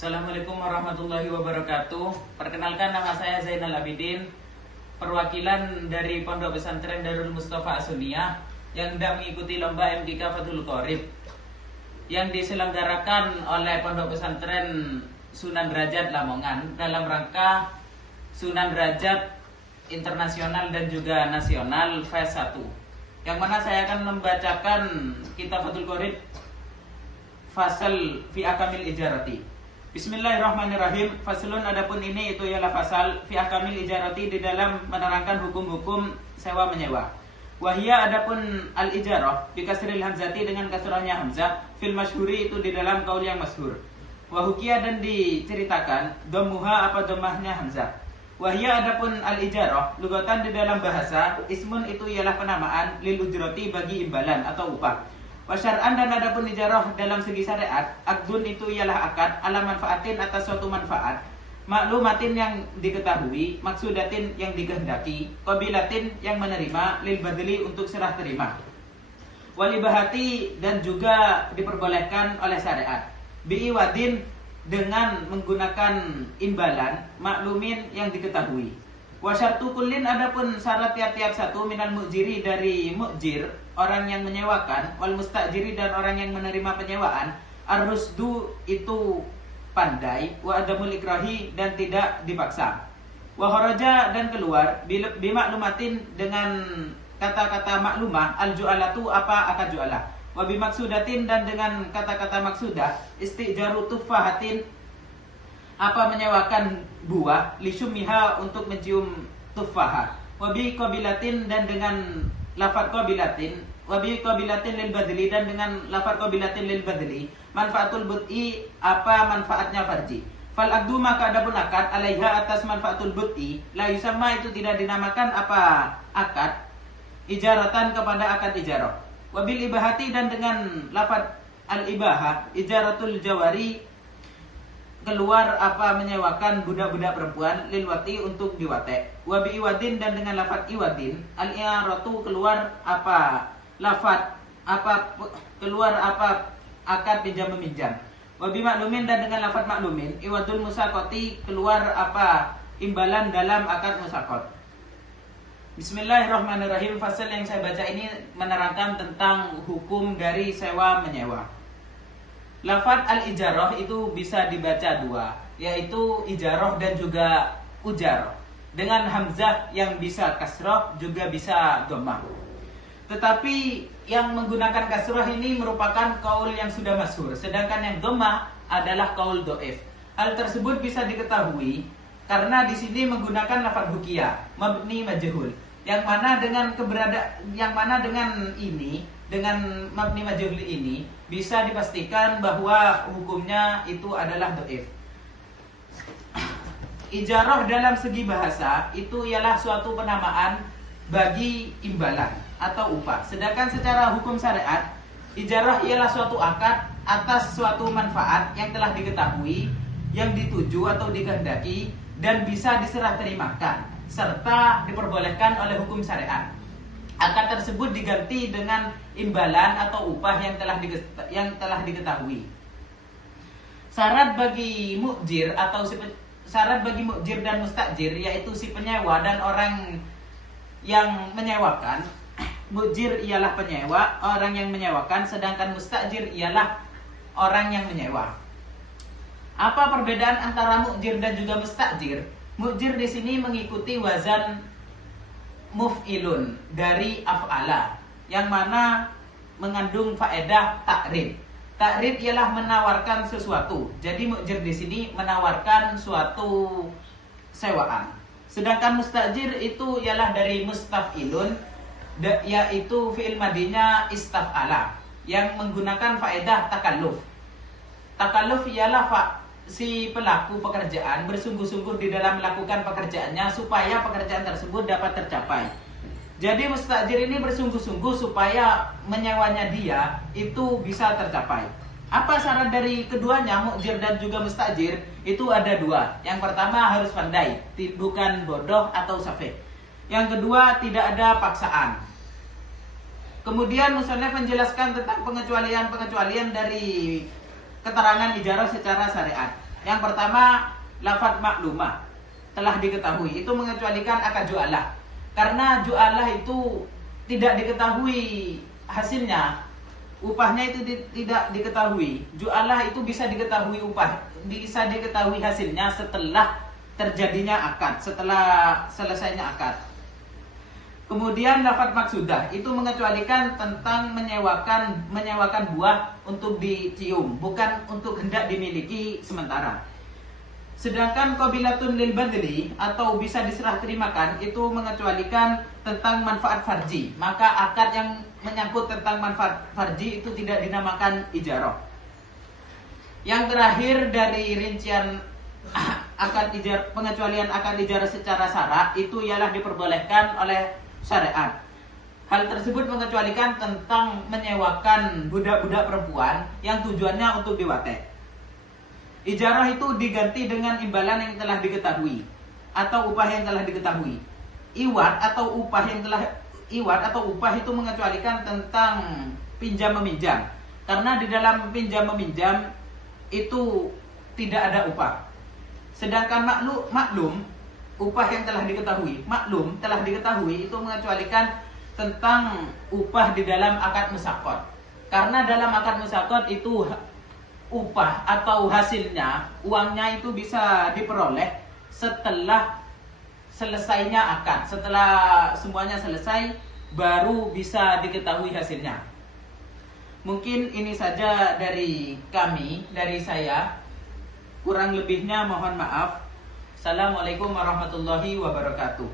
Assalamualaikum warahmatullahi wabarakatuh. Perkenalkan, nama saya Zainal Abidin, perwakilan dari Pondok Pesantren Darul Mustafa As-Sunniyah yang hendak mengikuti lomba MTQ Fathul Qorib yang diselenggarakan oleh Pondok Pesantren Sunan Derajat Lamongan dalam rangka Sunan Derajat Internasional dan juga Nasional Fase 1, yang mana saya akan membacakan kitab Fathul Qorib Fasal fi akamil ijarati. Bismillahirrahmanirrahim. Faslun, adapun ini itu ialah fasal fi akamil ijarati, di dalam menerangkan hukum-hukum sewa menyewa. Wahia, adapun al ijarah bi kasril hamzati, dengan kasrahnya hamzah, fil masyhuri, itu di dalam kaul yang masyhur. Wahukia, dan diceritakan, dhammuha apa dhammahnya hamzah. Wahia, adapun al ijarah lugatan di dalam bahasa, ismun, itu ialah penamaan, lil ujrati, bagi imbalan atau upah. Wasyar'an, dan adapun ijarah dalam segi syariat, akdun, itu ialah akad, ala manfaatin, atas suatu manfaat, maklumatin, yang diketahui, maksudatin, yang dikehendaki, qabilatin, yang menerima, lil badli, untuk serah terima, walibahati, dan juga diperbolehkan oleh syariat, bi'iwadin, dengan menggunakan imbalan, maklumin, yang diketahui. Wasyartu kullin, adapun syarat tiap-tiap satu, minal mu'jiri, dari mu'jir, orang yang menyewakan, wal mustajiri, dan orang yang menerima penyewaan, ar-rusdu, itu pandai, wa adamul ikrahi, dan tidak dipaksa, wa kharaja, dan keluar, bimaklumatin, dengan kata-kata maklumah, al-ju'alatu, apa akad ju'alah, wa bimaksudatin, dan dengan kata-kata maksudah, istijaru tufahatin, apa menyewakan buah, lishumiha, untuk mencium tufaha, wabi qabilatin, dan dengan lafaz qabilatin, wabi qabilatin lil badli, dan dengan lafaz qabilatin lil badli, manfaatul bud'i, apa manfaatnya farji. Fal aqdu, maka adapun akad, alaiha, atas manfaatul bud'i, la yusamma, itu tidak dinamakan apa akad, ijaratan, kepada akad ijarah. Wabil ibahati, dan dengan lafaz al ibahah, ijaratul jawari, keluar apa menyewakan budak-budak perempuan, lil wati, untuk diwate. Wa bi iwadin, dan dengan lafaz iwadin, al i'aratu, keluar apa lafaz apa keluar apa akad pinjam meminjam. Wa bi maklumin, dan dengan lafaz maklumin, iwadul musaqati, keluar apa imbalan dalam akad musaqat. Bismillahirrahmanirrahim. Fasal yang saya baca ini menerangkan tentang hukum dari sewa menyewa. Lafaz al-ijarah itu bisa dibaca dua, yaitu ijarah dan juga ujarah. Dengan hamzah yang bisa kasrah, juga bisa dhammah. Tetapi yang menggunakan kasrah ini merupakan kaul yang sudah masyhur, sedangkan yang dhammah adalah kaul dhaif. Hal tersebut bisa diketahui karena di sini menggunakan lafaz hukia, mabni majhul, yang mana dengan dengan mabni majhul ini bisa dipastikan bahwa hukumnya itu adalah dhaif. Ijarah dalam segi bahasa itu ialah suatu penamaan bagi imbalan atau upah. Sedangkan secara hukum syariat, ijarah ialah suatu akad atas suatu manfaat yang telah diketahui, yang dituju atau dikehendaki, dan bisa diserah terimakan serta diperbolehkan oleh hukum syariat. Akad tersebut diganti dengan imbalan atau upah yang telah diketahui. Syarat bagi mu'jir dan mustajir, yaitu si penyewa dan orang yang menyewakan. Mu'jir ialah penyewa, orang yang menyewakan, sedangkan mustajir ialah orang yang menyewa. Apa perbedaan antara mu'jir dan juga mustajir? Mu'jir di sini mengikuti wazan muf'ilun dari af'ala, yang mana mengandung faedah takrib. Takrib ialah menawarkan sesuatu. Jadi mu'jir di sini menawarkan suatu sewaan. Sedangkan mustajir itu ialah dari mustaf'ilun, yaitu fi'il madinya istaf'ala, yang menggunakan faedah takalluf. Takalluf ialah si pelaku pekerjaan bersungguh-sungguh di dalam melakukan pekerjaannya supaya pekerjaan tersebut dapat tercapai. Jadi mustajir ini bersungguh-sungguh supaya menyewanya dia itu bisa tercapai. Apa syarat dari keduanya, mu'jir dan juga mustajir? Itu ada dua. Yang pertama harus pandai, bukan bodoh atau safeh. Yang kedua tidak ada paksaan. Kemudian musannaf menjelaskan tentang pengecualian-pengecualian dari keterangan ijarah secara syariat. Yang pertama, lafadz maklumah, telah diketahui, itu mengecualikan akad ju'alah. Karena ju'alah itu tidak diketahui hasilnya, upahnya itu tidak diketahui. Ju'alah itu bisa diketahui bisa diketahui hasilnya setelah terjadinya akad, setelah selesainya akad. Kemudian lafadz maksudah itu mengecualikan tentang menyewakan buah untuk dicium, bukan untuk hendak dimiliki sementara. Sedangkan qabilatun lil badli atau bisa diserah terimakan itu mengecualikan tentang manfaat farji. Maka akad yang menyangkut tentang manfaat farji itu tidak dinamakan ijarah. Yang terakhir dari rincian pengecualian akad ijarah secara syarak itu ialah diperbolehkan oleh syariat. Hal tersebut mengecualikan tentang menyewakan budak-budak perempuan yang tujuannya untuk diwate. Ijarah itu diganti dengan imbalan yang telah diketahui atau upah yang telah diketahui. Iwat atau upah itu mengecualikan tentang pinjam meminjam. Karena di dalam pinjam meminjam itu tidak ada upah. Sedangkan maklum upah yang telah diketahui, maklum telah diketahui itu mengecualikan tentang upah di dalam akad musaqat. Karena dalam akad musaqat itu upah atau hasilnya, uangnya itu bisa diperoleh setelah selesainya akad. Setelah semuanya selesai, baru bisa diketahui hasilnya. Mungkin ini saja dari kami, dari saya. Kurang lebihnya mohon maaf. Assalamualaikum warahmatullahi wabarakatuh.